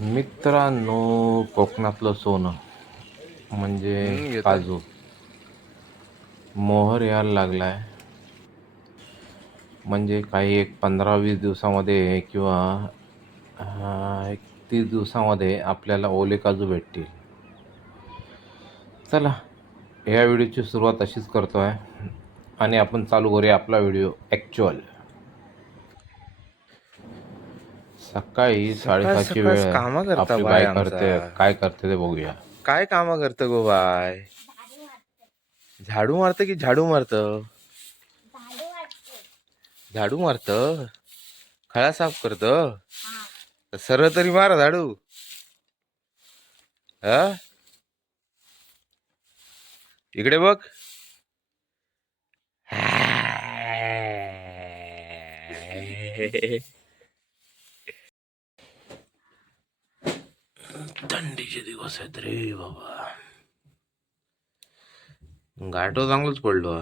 मित्रांनो कोकणातलं सोनं म्हणजे. काजू. मोहर यायला लागलाय. म्हणजे काही एक पंधरा वीस दिवसामध्ये किंवा एक तीस दिवसामध्ये आपल्याला ओले काजू भेटतील. चला या व्हिडिओची सुरुवात अशीच करतो आहे आणि आपण चालू करूया आपला व्हिडिओ ॲक्च्युअल सकाळी साडेसातची सकाळ वेळ आहे. कामं करता आपली बाय बाय आमचा. करते काय करते ते बघूया. काय काम करत गो बाय? झाडू मारत की झाडू मारत? झाडू मारत? खळा साफ करत? सरळ तरी मार झाडू. हा इकडे बघ. थंडीचे दिवस आहेत रे बाबा. गाठो चांगलंच पडलो.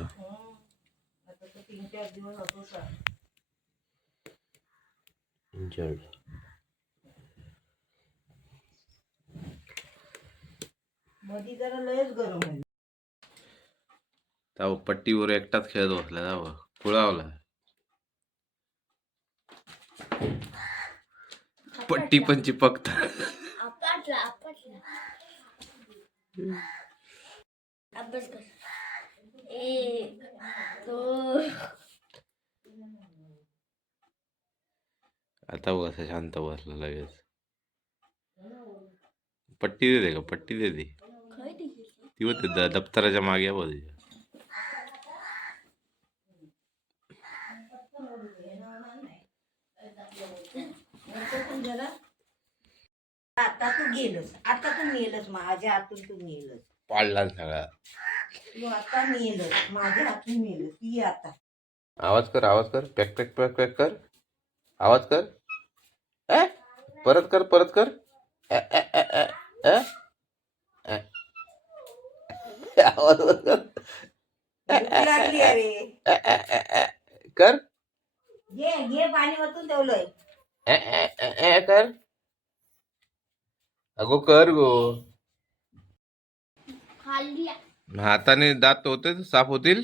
त्या पट्टीवर एकटाच खेळत बसला जावं कुळावला पट्टी पण चिपकता. आपटला आपटला अभ्यास कर एक दोन आता बघ शांत बसला लगेच. पट्टी दे दे का पट्टी दे दे खय ती होते दप्तराच्या मागे बघ तिच्या. जरा. आता तू गेलस आता तू नेलस माझ्या हातून तू नेलस पाडला सगळा तू आता नेलस माझ्या हातून नेलस ती आता आवाज कर आवाज कर पॅक पॅक पॅक पॅक कर आवाज कर ए? परत कर परत कर ए, ए, ए, ए, ए? ए. आवाज बंद कर भूक लागली अरे ए, ए, ए, ए. कर घे घे पाणी वतून ठेवलंय ए, ए, ए, ए, कर अगो कर गो. हाताने दात होते साफ होतील?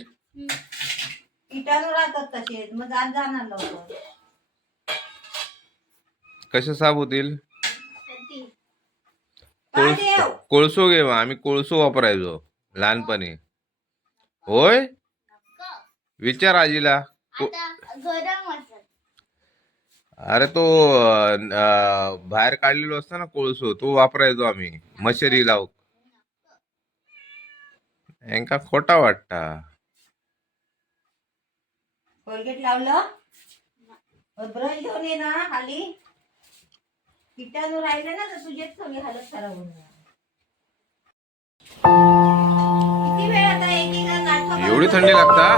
कसे साफ होतील? कोळसो घे. आम्ही कोळसो वापरायचो लहानपणी. होय? विचार आजीला. गरम अरे तो अं, बाहेर काढलेलो असतो ना कोळसो तो वापरायचो आम्ही मशरी लाव यांका खोटा वाटता. कोलगेट लावलं? ब्रश घेऊन ये ना खाली. किटाणू राहिले ना तर तुझेच सगळी हालत खराब होऊन जाणार. किती वेळ आता एक एक नाटकं एवढी थंडी लागता?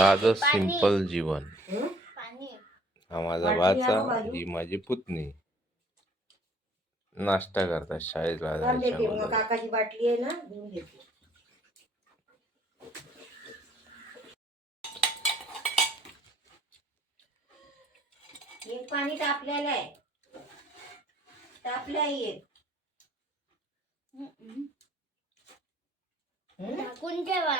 साधं सिंपल जीवन हं? पाणी हा माझा बाजू. ही माझी पुतणी नाश्ता करतात शाळेला जायच्या अगोदर. काकाची बाटली आहे ना घेऊन एक पाणी तापलेलं आहे तापलं आहे एक हम्म. हं? टाकून ठेवा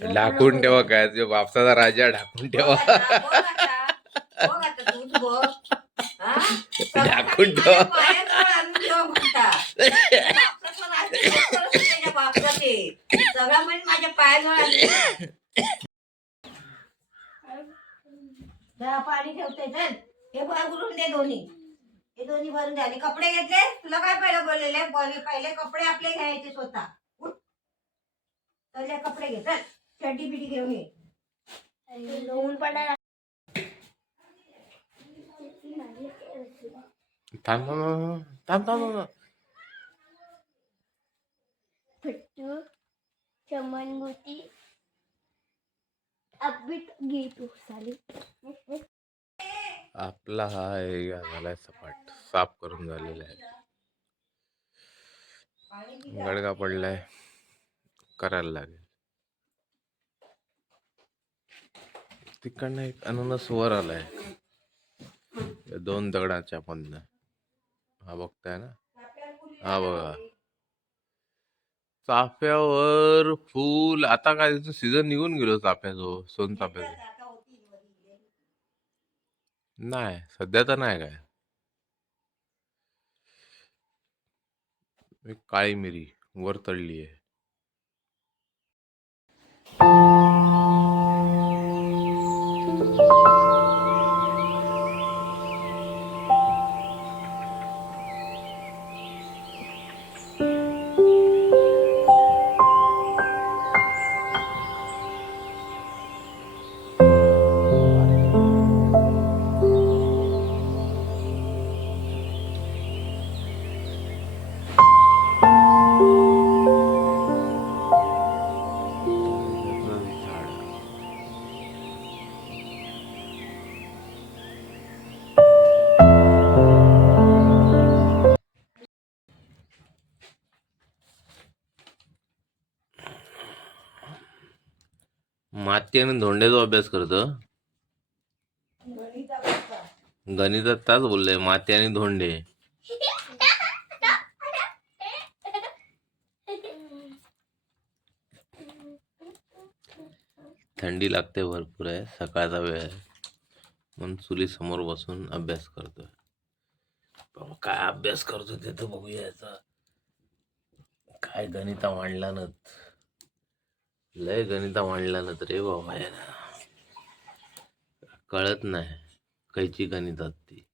ढाकून ठेवा काय? तो बापसाचा राजा ढाकून ठेवा? ढाकून ठेवा. माझ्या पायाजवळ पण. सगळं म्हणजे माझ्या पायाजवळ ठेवते चल. हे भरून दे दोन्ही. हे दोन्ही भरून दे. आणि कपडे घेतले? तुला काय पहिलं बोललेले पहिले पहिले कपडे आपले घ्यायचे स्वतः. कपडे घे चल. चड्डी बिडी घेऊन ये. ऊन थांब थांब थांब थांब. थांब फट्टू चमनगुटी अब्बिट घे तू साली आपला हा एरिया झालाय सपाट. साफ करून झालेला आहे. गडगा पडलाय. करायला लागेल. तिकडनं एक अननस वर आलाय. दोन दगडाच्या मधनं. हा बघताय ना? हा बघा. चाफ्यावर फुल. आता काय त्याचं सीझन निघून गेलो चाफ्याचो सोन चाफ्याचो नाही सध्या तर नाही काय. काळी मिरी वर तळली आहे माती आणि धोंड्याचा अभ्यास करतो. गणितात ताच बोललंय माती आणि धोंडे. थंडी लागते भरपूर आहे सकाळचा वेळ आहे. म्हणून चुली समोर बसून अभ्यास करतोय. बाबा काय अभ्यास करतो ते तर बघूया याचा. काय गणिता मांडला ना लय गणिता मांडला ना रे बाबा याला कळत नाही कैची गणितात ती.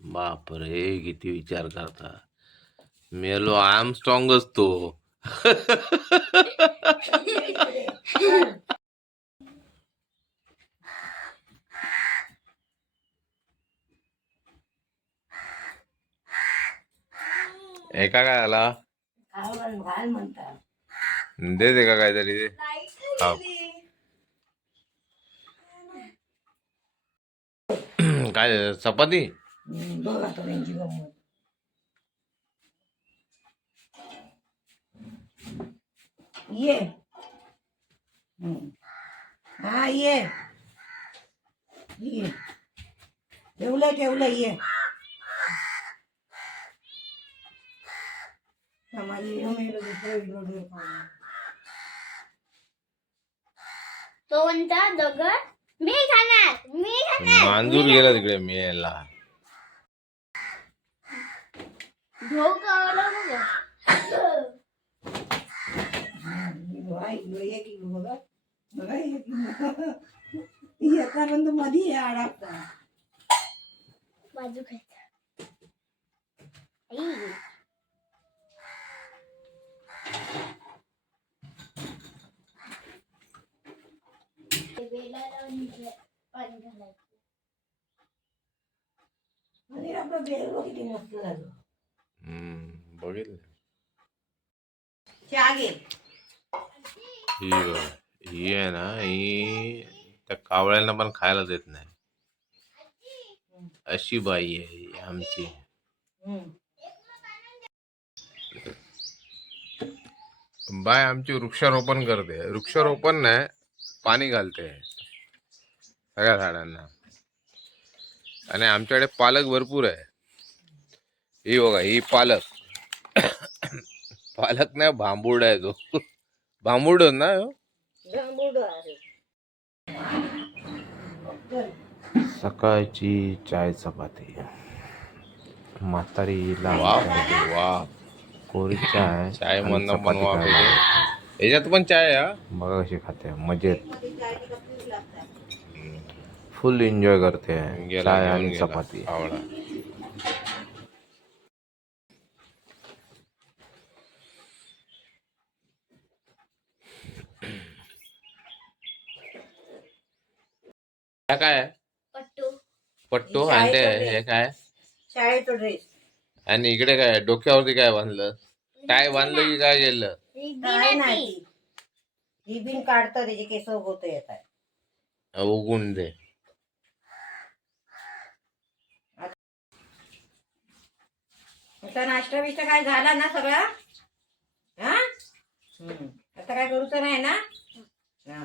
बाप रे किती विचार करता. मेलो आय एम स्ट्रॉंग असतो एका काय आला घाल घाल म्हणतात. दे दे का काहीतरी दे. हा. काय चपाती? हम्म, बघ आता त्यांची गंमत. ये. हम्म. हा ये. ये. ठेवलंय ठेवलंय ये माझी मेलो दुसरं विनोद तो म्हणता दगड मी खाणार मी खाणार. मांजूर गेला तिकडे मेला. ढो कावला बघ. बघा. बघा मध्ये अडकता बाजू खायचा. आई ते वेला लावून घे- पाणी घालायचं आणि आपलं बेल किती मस्त झालं हम्म बघितलं. चहा घे. ही बघ, ही आहे ना ही त्या कावळ्यांना पण खायला देत नाही. अशी बाई आहे ही आमची. हम्म. बाय आमची वृक्षारोपण करते. वृक्षारोपण नाही पाणी घालते. सगळ्या झाडांना. आणि आमच्याकडे पालक भरपूर आहे. ही बघा ही पालक. पालक नाही भांबूड आहे तो. भांबूड ना. सकाळची चाय चपाती. म्हातारीला वाव कोरी चाय चाय म्हणणं पण याच्यात पण चाय आहे, हा. बघा कशी खाते मजेत. फुल एन्जॉय करते. गेला चाय घेऊन आणि गेला. चपाती. आवडा. ह्या काय? आहे? पट्टू. पट्टू ही आणि ते हे काय? शाळेचा ड्रेस. आणि इकडे काय डोक्यावरती काय बांधलं? काय बांधलं. की काय गेलं? काय नाही. रिबिन काढतं त्याचे केस येतात. उगून दे. आता नाश्ता बिष्टा काय झाला ना सगळा? हा? हम्म. आता काय करूचं नाही ना? हा.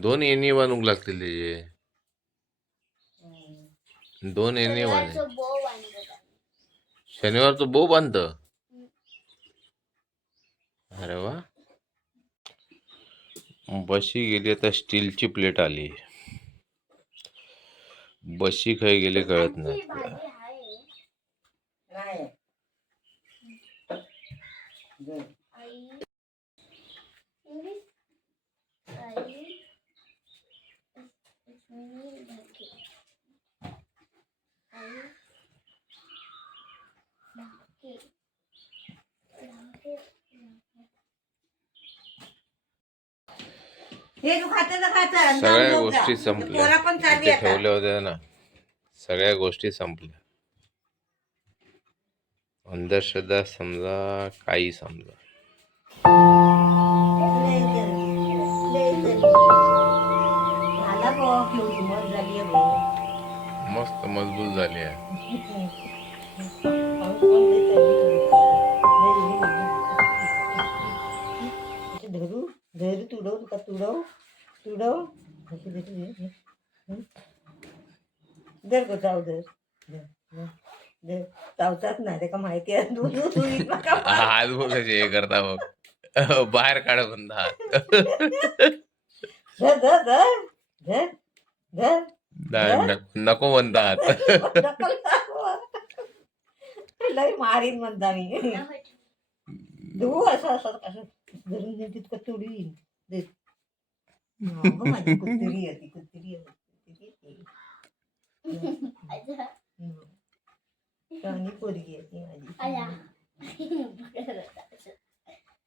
दोन एनी बनवू लागतील त्याचे हम्म. दोन एनी बोव आणलं शनिवार तो बो बांधत अरे वा. बशी गेली आता स्टीलची प्लेट आली. बशी खाई गेली कळत नाही. हे तू खाते तर खातं सगळ्या गोष्टी संपल्या. पोरा पण चालली इथे आता ठेवल्या होत्या ना. सगळ्या गोष्टी संपल्या. अंधश्रद्धा समजा काही समजा. लय जरी, लय जरी. झाला बुवा, केवढी मर झाली आहे बुवा. मस्त मजबूत झाली आहे. पाऊस पण देत आहे. तुडव तुडव. धर गं जाऊ. चावतात का माहिती आहे. का हात बघ कसे हे करता बघ. बाहेर काढ बंद हात नको- नको म्हणता हात ढकल लय मारीन म्हणता मी. धू असं असं असं. धरून दे तितकं तुडवीन. दे अगं, माझी कुत्री आहे ती कुत्री आहे कुत्री आहे ती. हम्म. शहाणी पोरगी आहे ती माझी आया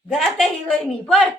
घरात ही होय मी पड